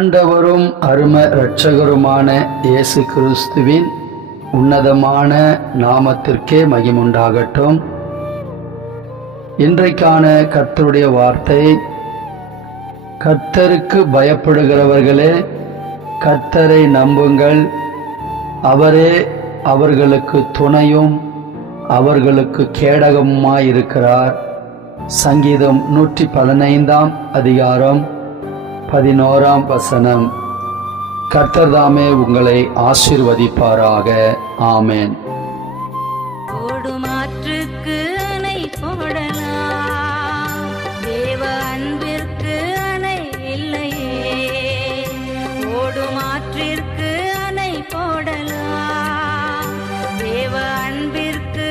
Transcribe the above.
ஆண்டவரும் அரும இரட்சகருமான இயேசு கிறிஸ்துவின் உன்னதமான நாமத்திற்கே மகிமுண்டாகட்டும். இன்றைக்கான கர்த்தருடைய வார்த்தை, கர்த்தருக்கு பயப்படுகிறவர்களே கர்த்தரை நம்புங்கள், அவரே அவர்களுக்கு துணையும் அவர்களுக்கு கேடகமுமாயிருக்கிறார். சங்கீதம் 115 அதிகாரம் 11 வசனம். கர்த்தர் தாமே உங்களை ஆசீர்வதிப்பாராக. ஆமேன். ஓடுமாற்றுக்கு அணை போடலாம், தேவ அன்பிற்கு அணை இல்லையே. ஓடுமாற்றிற்கு அணை போடலாம், தேவ அன்பிற்கு